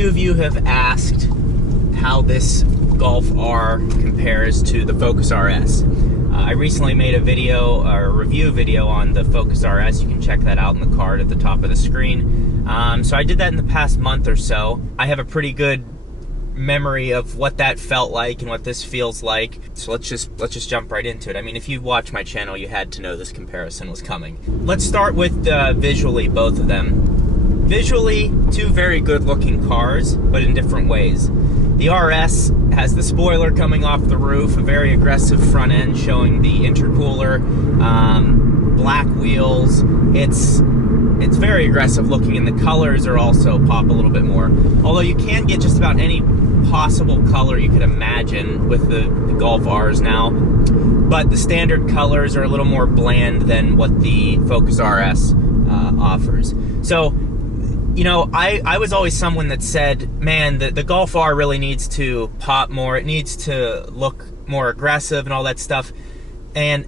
few of you have asked how this Golf R compares to the Focus RS. I recently made a video, or a review video on the Focus RS. You can check that out in the card at the top of the screen. So I did that in the past month or so. I have a pretty good memory of what that felt like and what this feels like. So let's just jump right into it. I mean, if you watch my channel, you had to know this comparison was coming. Let's start with visually, both of them. Visually, two very good looking cars, but in different ways. The RS has the spoiler coming off the roof, a very aggressive front end showing the intercooler, black wheels. It's very aggressive looking, and the colors are also pop a little bit more. Although you can get just about any possible color you could imagine with the Golf Rs now, but the standard colors are a little more bland than what the Focus RS offers. So, you know, I was always someone that said, man, the Golf R really needs to pop more. It needs to look more aggressive and all that stuff. And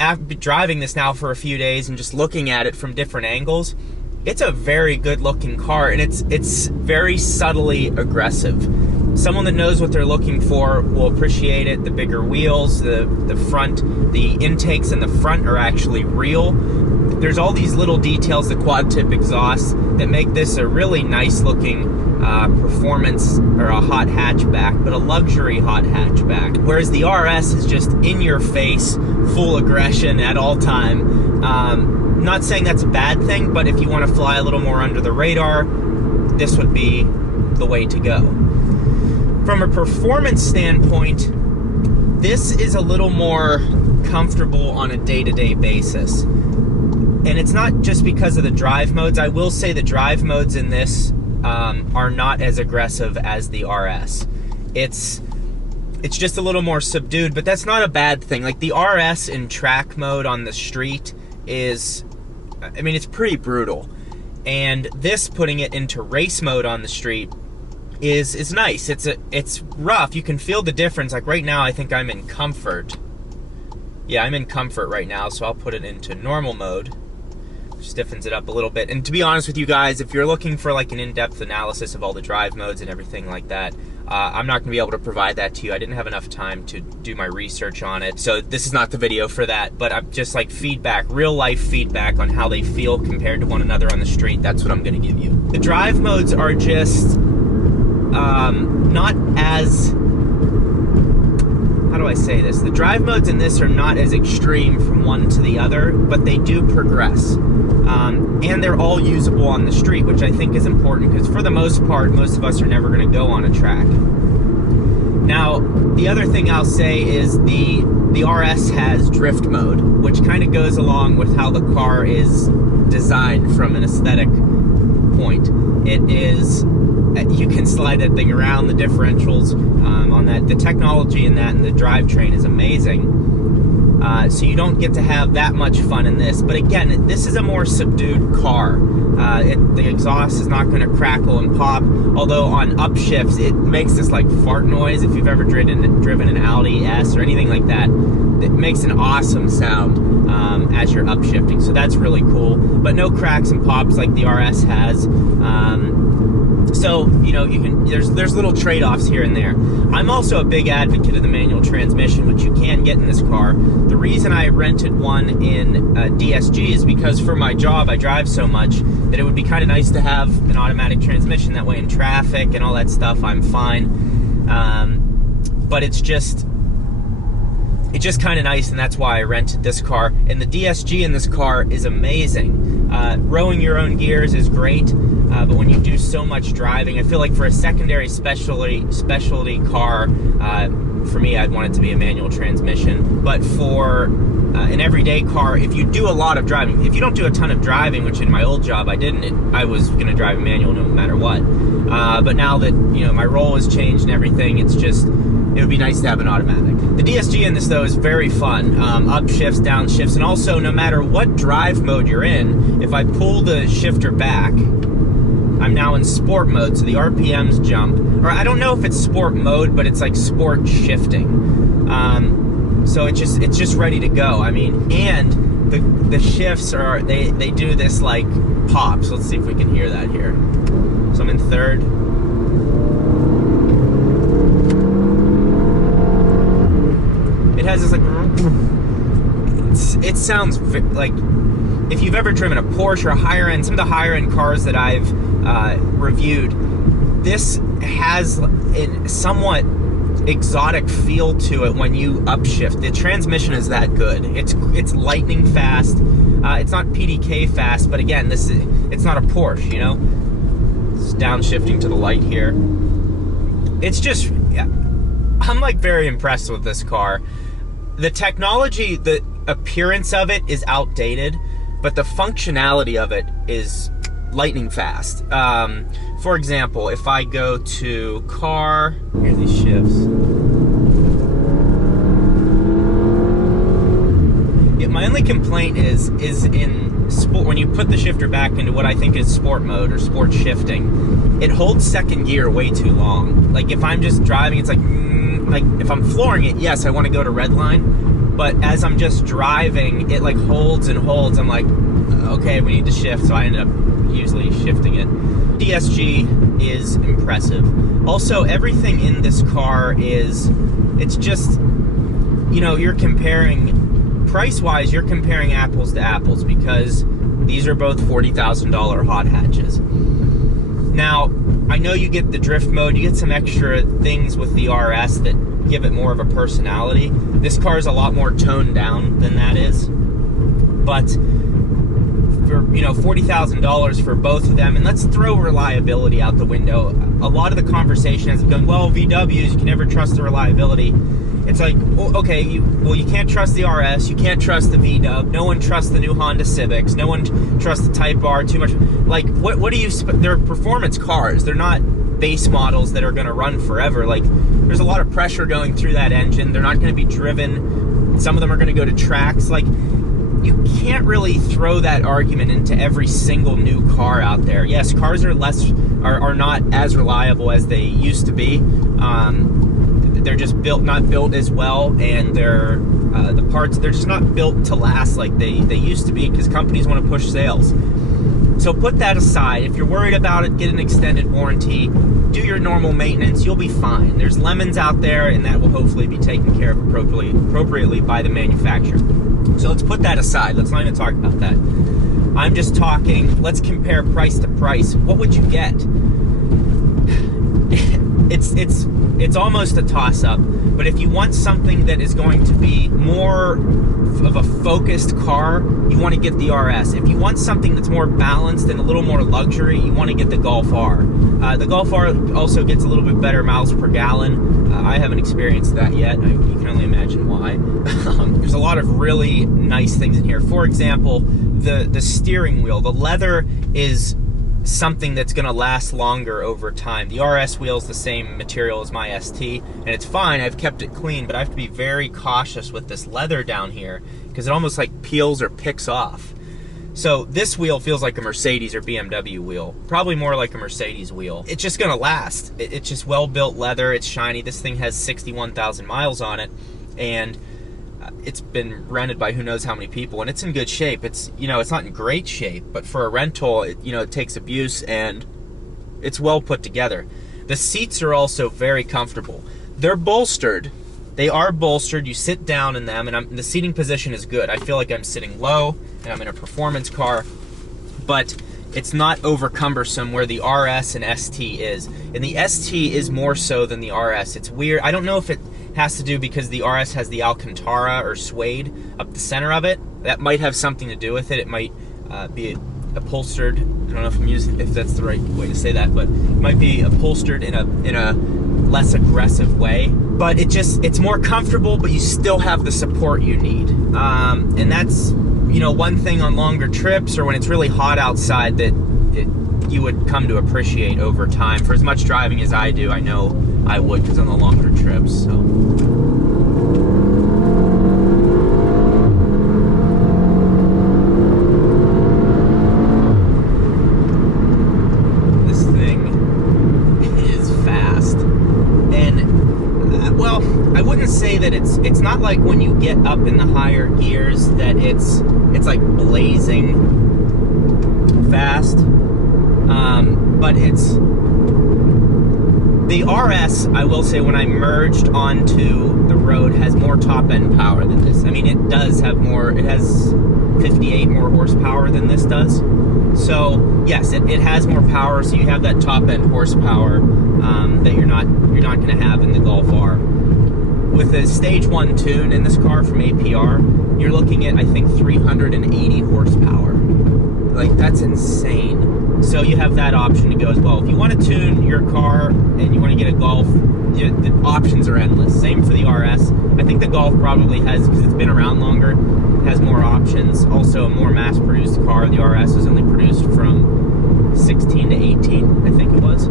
after driving this now for a few days and just looking at it from different angles, it's a very good looking car, and it's very subtly aggressive. Someone that knows what they're looking for will appreciate it. The bigger wheels, the front, the intakes in the front are actually real. There's all these little details, the quad tip exhaust, that make this a really nice looking performance, or a hot hatchback, but a luxury hot hatchback. Whereas the RS is just in your face, full aggression at all time. Not saying that's a bad thing, but if you want to fly a little more under the radar, this would be the way to go. From a performance standpoint, this is a little more comfortable on a day-to-day basis. And it's not just because of the drive modes. I will say the drive modes in this are not as aggressive as the RS. It's just a little more subdued, but that's not a bad thing. Like the RS in track mode on the street is, I mean, it's pretty brutal. And this, putting it into race mode on the street, is nice. It's rough. You can feel the difference. Like right now, I think I'm in comfort. Yeah, I'm in comfort right now, so I'll put it into normal mode. Stiffens it up a little bit. And to be honest with you guys, if you're looking for like an in-depth analysis of all the drive modes and everything like that, I'm not going to be able to provide that to you. I didn't have enough time to do my research on it, so this is not the video for that. But I'm just like feedback, real life feedback on how they feel compared to one another on the street. That's what I'm going to give you. The drive modes are just not as, how do I say this? The drive modes in this are not as extreme from one to the other, but they do progress. And they're all usable on the street, which I think is important, because for the most part, most of us are never going to go on a track. Now, the other thing I'll say is the RS has drift mode, which kind of goes along with how the car is designed from an aesthetic point. It is, you can slide that thing around, the differentials on that, the technology in that, and the drivetrain is amazing. So you don't get to have that much fun in this. But again, this is a more subdued car. The exhaust is not going to crackle and pop, although on upshifts it makes this like fart noise. If you've ever driven an Audi S or anything like that, it makes an awesome sound as you're upshifting. So that's really cool, but no cracks and pops like the RS has. So, you know, you can, there's little trade-offs here and there. I'm also a big advocate of the manual transmission, which you can get in this car. The reason I rented one in DSG is because for my job I drive so much that it would be kind of nice to have an automatic transmission. That way in traffic and all that stuff I'm fine. But it's just kind of nice, and that's why I rented this car. And the DSG in this car is amazing. Rowing your own gears is great, but when you do so much driving, I feel like for a secondary specialty car, for me, I'd want it to be a manual transmission. But for an everyday car, if you do a lot of driving, if you don't do a ton of driving, which in my old job I didn't, I was going to drive a manual no matter what. But now that, you know, my role has changed and everything, it's just, it would be nice to have an automatic. The DSG in this, though, is very fun. Upshifts, downshifts, and also no matter what drive mode you're in, if I pull the shifter back, I'm now in sport mode, so the RPMs jump. Or I don't know if it's sport mode, but it's like sport shifting. So it's just ready to go. I mean, and the shifts are, they do this like pop. So let's see if we can hear that here. So I'm in third. sounds like, if you've ever driven a Porsche or a higher end, some of the higher end cars that I've reviewed, this has a somewhat exotic feel to it when you upshift. The transmission is that good. It's lightning fast. It's not PDK fast, but again, it's not a Porsche, you know? It's downshifting to the light here. It's just, yeah, I'm like very impressed with this car. The technology, the appearance of it is outdated, but the functionality of it is lightning fast. For example, if I go to car, here are these shifts. Yeah, my only complaint is in sport, when you put the shifter back into what I think is sport mode or sport shifting, it holds second gear way too long. Like if I'm just driving, it's like if I'm flooring it, yes, I want to go to red line, but as I'm just driving, it like holds and holds. I'm like, okay, we need to shift, so I ended up usually shifting it. DSG is impressive. Also, everything in this car it's just, you know, you're comparing, price-wise, you're comparing apples to apples, because these are both $40,000 hot hatches. Now, I know you get the drift mode, you get some extra things with the RS that give it more of a personality. This car is a lot more toned down than that is. But for, you know, $40,000 for both of them, and let's throw reliability out the window. A lot of the conversation has been, well, VWs, you can never trust the reliability. It's like, well, okay, you can't trust the RS, you can't trust the VW, no one trusts the new Honda Civics, no one trusts the Type R too much. Like, what do you, they're performance cars, they're not base models that are gonna run forever. Like, there's a lot of pressure going through that engine, they're not gonna be driven, some of them are gonna go to tracks. Like, you can't really throw that argument into every single new car out there. Yes, cars are not as reliable as they used to be. They're just not built as well, and they're the parts, they're just not built to last like they used to be, because companies want to push sales. So put that aside. If you're worried about it, get an extended warranty, do your normal maintenance, you'll be fine. There's lemons out there, and that will hopefully be taken care of appropriately by the manufacturer. So let's put that aside. Let's not even talk about that. I'm just talking, let's compare price to price. What would you get? It's almost a toss-up, but if you want something that is going to be more of a focused car, you want to get the RS. If you want something that's more balanced and a little more luxury, you want to get the Golf R. The Golf R also gets a little bit better miles per gallon. I haven't experienced that yet. You can only imagine why. There's a lot of really nice things in here. For example, the steering wheel. The leather is something that's going to last longer over time. The RS wheel is the same material as my ST, and it's fine. I've kept it clean, but I have to be very cautious with this leather down here because it almost like peels or picks off. So this wheel feels like a Mercedes or BMW wheel, probably more like a Mercedes wheel. It's just going to last. It's just well-built leather. It's shiny. This thing has 61,000 miles on it, and it's been rented by who knows how many people, and it's in good shape. It's, you know, it's not in great shape, but for a rental, it takes abuse, and it's well put together. The seats are also very comfortable. They're bolstered. They are bolstered. You sit down in them, and the seating position is good. I feel like I'm sitting low, and I'm in a performance car, but it's not over cumbersome where the RS and ST is. And the ST is more so than the RS. It's weird. I don't know if it has to do because the RS has the Alcantara or suede up the center of it. That might have something to do with it. It might be upholstered. I don't know if that's the right way to say that, but it might be upholstered in a less aggressive way. But it's more comfortable, but you still have the support you need. And that's, one thing on longer trips or when it's really hot outside that you would come to appreciate over time. For as much driving as I do, I know I would, because on the longer trips. So. This thing is fast, and well, I wouldn't say that it's not like when you get up in the higher gears that it's like blazing fast, but The RS, I will say, when I merged onto the road, has more top-end power than this. I mean, it does have more, it has 58 more horsepower than this does. So, yes, it has more power, so you have that top-end horsepower that you're not going to have in the Golf R. With the Stage 1 tune in this car from APR, you're looking at, I think, 380 horsepower. Like, that's insane. So you have that option to go as well. If you want to tune your car and you want to get a Golf, the options are endless. Same for the RS. I think the Golf probably has, because it's been around longer, has more options. Also a more mass-produced car. The RS was only produced from 16 to 18, I think it was.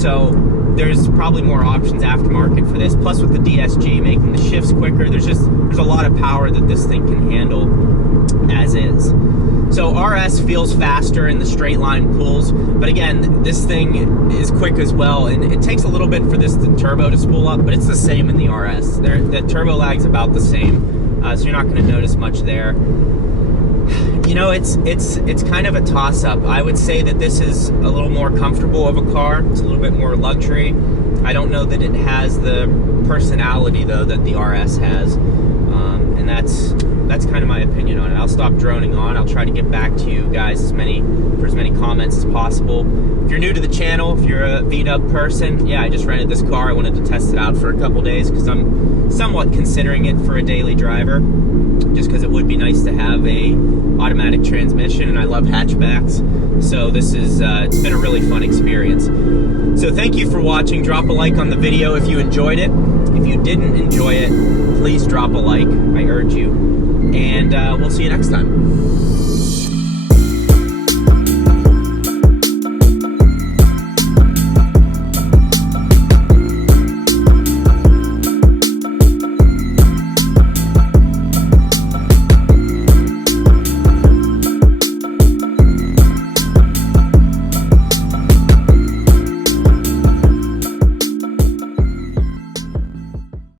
So there's probably more options aftermarket for this. Plus with the DSG making the shifts quicker, there's a lot of power that this thing can handle as is. So RS feels faster in the straight line pulls, but again, this thing is quick as well, and it takes a little bit for the turbo to spool up, but it's the same in the RS. The turbo lag's about the same, so you're not going to notice much there. You know, it's kind of a toss-up. I would say that this is a little more comfortable of a car. It's a little bit more luxury. I don't know that it has the personality, though, that the RS has, and that's kind of my opinion on it. I'll stop droning on. I'll try to get back to you guys for as many comments as possible. If you're new to the channel, if you're a VW person, yeah, I just rented this car. I wanted to test it out for a couple days because I'm somewhat considering it for a daily driver, just because it would be nice to have a automatic transmission, and I love hatchbacks. So this is it's been a really fun experience. So thank you for watching. Drop a like on the video if you enjoyed it. If you didn't enjoy it, please drop a like. I urge you. And we'll see you next time.